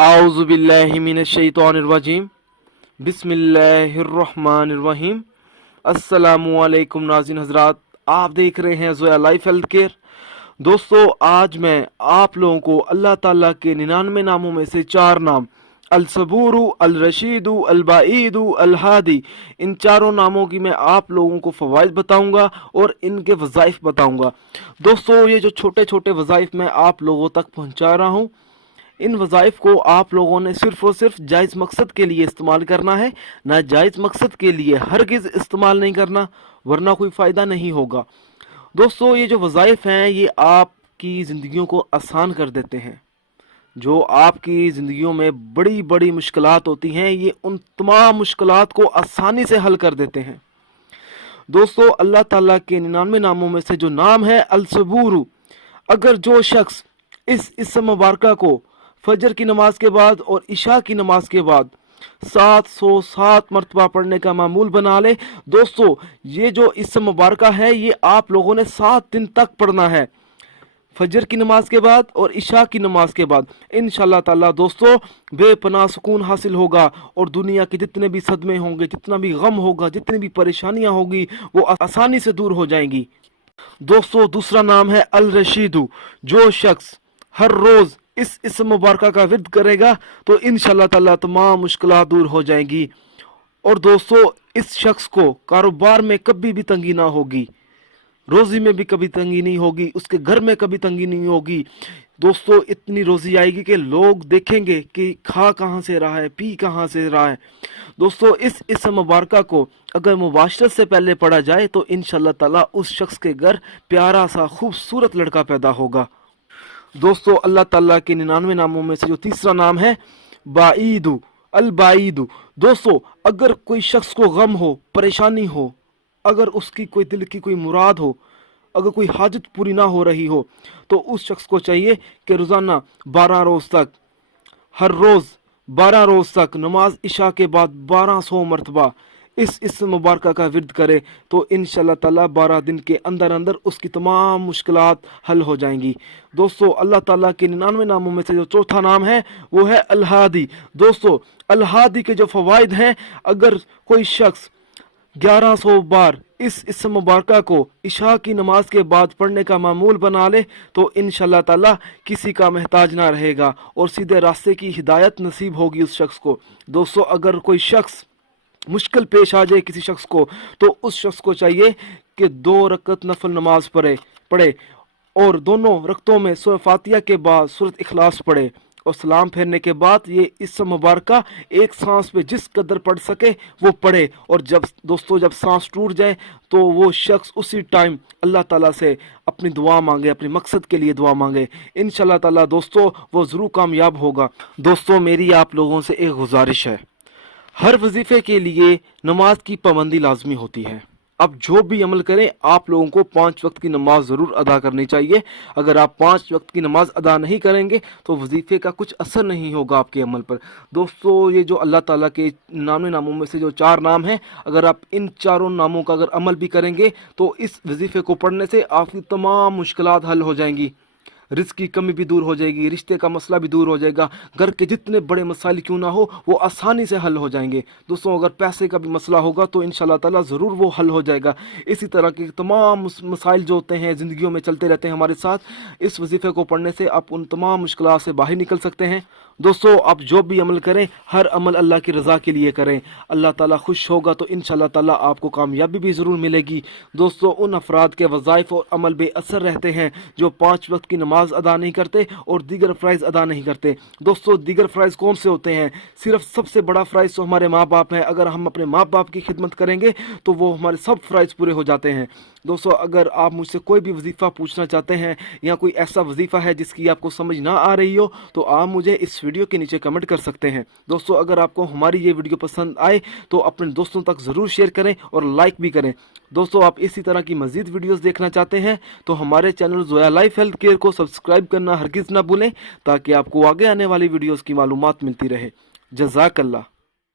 आऊज़ु बिल्लाहि मिनश्शैतानिर्रजीम बिस्मिल्लाहिर्रहमानिर्रहीम। अस्सलामुअलैकुम नाज़रीन हज़रात, आप देख रहे हैं ज़ोया लाइफ हेल्थ केयर। दोस्तों, आज मैं आप लोगों को अल्लाह ताला के 99 नामों में से 4 नाम अल सबूरु, अल रशीदु, अल बाईदु, अल हादी, इन चारों नामों की मैं आप लोगों को फ़वाइद बताऊंगा और इनके वज़ाइफ बताऊंगा। दोस्तों, ये जो छोटे छोटे वज़ाइफ मैं आप लोगों तक पहुंचा रहा हूं, इन वज़ाइफ को आप लोगों ने सिर्फ़ और सिर्फ जायज़ मकसद के लिए इस्तेमाल करना है, ना जायज़ मकसद के लिए हरगिज़ इस्तेमाल नहीं करना, वरना कोई फ़ायदा नहीं होगा। दोस्तों, ये जो वज़ाइफ हैं ये आपकी ज़िंदगियों को आसान कर देते हैं। जो आपकी ज़िंदगियों में बड़ी बड़ी मुश्किलात होती हैं, ये उन तमाम मुश्किलात को आसानी से हल कर देते हैं। दोस्तों, अल्लाह ताला के 99 नामों में से जो नाम है अल सबूरु, अगर जो शख्स इस इसम मुबारक को फजर की नमाज के बाद और इशा की नमाज के बाद 707 मरतबा पढ़ने का मामूल बना ले। दोस्तों, ये जो इसम मुबारक है ये आप लोगों ने 7 दिन तक पढ़ना है, फजर की नमाज के बाद और इशा की नमाज के बाद। इंशाल्लाह ताला दोस्तों, बेपनाह सुकून हासिल होगा और दुनिया के जितने भी सदमे होंगे, जितना भी गम होगा, जितनी भी परेशानियां होगी, वो आसानी से दूर हो जाएंगी। दोस्तों, दूसरा नाम है अल रशीदू। जो शख्स हर रोज़ इस इसम मुबारक का विर्द करेगा तो इंशाल्लाह ताला तमाम मुश्किलात दूर हो जाएंगी। और दोस्तों, इस शख्स को कारोबार में कभी भी तंगी ना होगी, रोज़ी में भी कभी तंगी नहीं होगी, उसके घर में कभी तंगी नहीं होगी। दोस्तों, इतनी रोज़ी आएगी कि लोग देखेंगे कि खा कहाँ से रहा है, पी कहाँ से रहा है। दोस्तों, इस इसम मुबारक को अगर मुबाशरत से पहले पढ़ा जाए तो इंशाल्लाह ताला उस शख्स के घर प्यारा सा खूबसूरत लड़का पैदा होगा। दोस्तों, अल्लाह ताला के 99 नामों में से जो तीसरा नाम है बाईदु, अल बाईदु। दोस्तों, अगर कोई शख्स को गम हो, परेशानी हो, अगर उसकी कोई दिल की कोई मुराद हो, अगर कोई हाजत पूरी ना हो रही हो, तो उस शख्स को चाहिए कि रोज़ाना 12 रोज़ तक, हर रोज़ 12 रोज़ तक नमाज इशा के बाद 1200 मरतबा इस मुबारक का विर्द करे तो इंशाल्लाह ताला 12 दिन के अंदर अंदर उसकी तमाम मुश्किलात हल हो जाएंगी। दोस्तों, अल्लाह ताला के 99 नामों में से जो चौथा नाम है वो है अल हादी। दोस्तों, अल हादी के जो फ़वाइद हैं, अगर कोई शख्स 1100 बार इस मुबारक को इशा की नमाज के बाद पढ़ने का मामूल बना ले तो इंशाल्लाह ताला किसी का महताज ना रहेगा और सीधे रास्ते की हिदायत नसीब होगी उस शख्स को। दोस्तों, अगर कोई शख्स मुश्किल पेश आ जाए किसी शख्स को, तो उस शख्स को चाहिए कि 2 रकत नफल नमाज पढ़े और दोनों रकतों में सूरह फातिहा के बाद सूरत इखलास पढ़े और सलाम फेरने के बाद ये इस मुबारक एक सांस पे जिस कदर पढ़ सके वो पढ़े। और जब सांस टूट जाए तो वो शख्स उसी टाइम अल्लाह ताला से अपनी दुआ मांगे, अपने मकसद के लिए दुआ मांगे। इंशाल्लाह ताला दोस्तों वो ज़रूर कामयाब होगा। दोस्तों, मेरी आप लोगों से एक गुजारिश है, हर वजीफे के लिए नमाज की पाबंदी लाजमी होती है। अब जो भी अमल करें, आप लोगों को 5 वक्त की नमाज ज़रूर अदा करनी चाहिए। अगर आप 5 वक्त की नमाज अदा नहीं करेंगे तो वजीफे का कुछ असर नहीं होगा आपके अमल पर। दोस्तों, ये जो अल्लाह ताला के 99 नामों में से जो 4 नाम हैं, अगर आप इन चारों नामों का अगर अमल भी करेंगे तो इस वजीफे को पढ़ने से आपकी तमाम मुश्किलात हल हो जाएंगी। रिस्क की कमी भी दूर हो जाएगी, रिश्ते का मसला भी दूर हो जाएगा, घर के जितने बड़े मसाइल क्यों ना हो वो आसानी से हल हो जाएंगे। दोस्तों, अगर पैसे का भी मसला होगा तो इंशाल्लाह ताला ज़रूर वो हल हो जाएगा। इसी तरह के तमाम मसाइल जो होते हैं ज़िंदगियों में चलते रहते हैं हमारे साथ, इस वजीफ़े को पढ़ने से आप उन तमाम मुश्किलात से बाहर निकल सकते हैं। दोस्तों, आप जो भी अमल करें, हर अमल अल्लाह की रज़ा के लिए करें। अल्लाह ताला खुश होगा तो इंशाल्लाह ताला आपको कामयाबी भी ज़रूर मिलेगी। दोस्तों, उन अफराद के वज़ाइफ और अमल बेअसर रहते हैं जो 5 वक्त की नमाज अदा नहीं करते और दीगर फ़राइज़ अदा नहीं करते। दोस्तों, दीगर फ़राइज़ कौन से होते हैं? सिर्फ सबसे बड़ा फ़राइज़ तो हमारे माँ बाप हैं। अगर हम अपने माँ बाप की खिदमत करेंगे तो वो हमारे सब फ़राइज़ पूरे हो जाते हैं। दोस्तों, अगर आप मुझसे कोई भी वजीफ़ा पूछना चाहते हैं या कोई ऐसा वजीफ़ा है जिसकी आपको समझ ना आ रही हो तो आप मुझे इस वीडियो के नीचे कमेंट कर सकते हैं। दोस्तों, अगर आपको हमारी ये वीडियो पसंद आए तो अपने दोस्तों तक ज़रूर शेयर करें और लाइक भी करें। दोस्तों, आप इसी तरह की मज़ीद वीडियोस देखना चाहते हैं तो हमारे channel Zoya life health care को सब्सक्राइब करना हरगिज़ ना भूलें ताकि आपको आगे आने वाली वीडियोज़ की मालूमात मिलती रहे। जज़ाकल्लाह।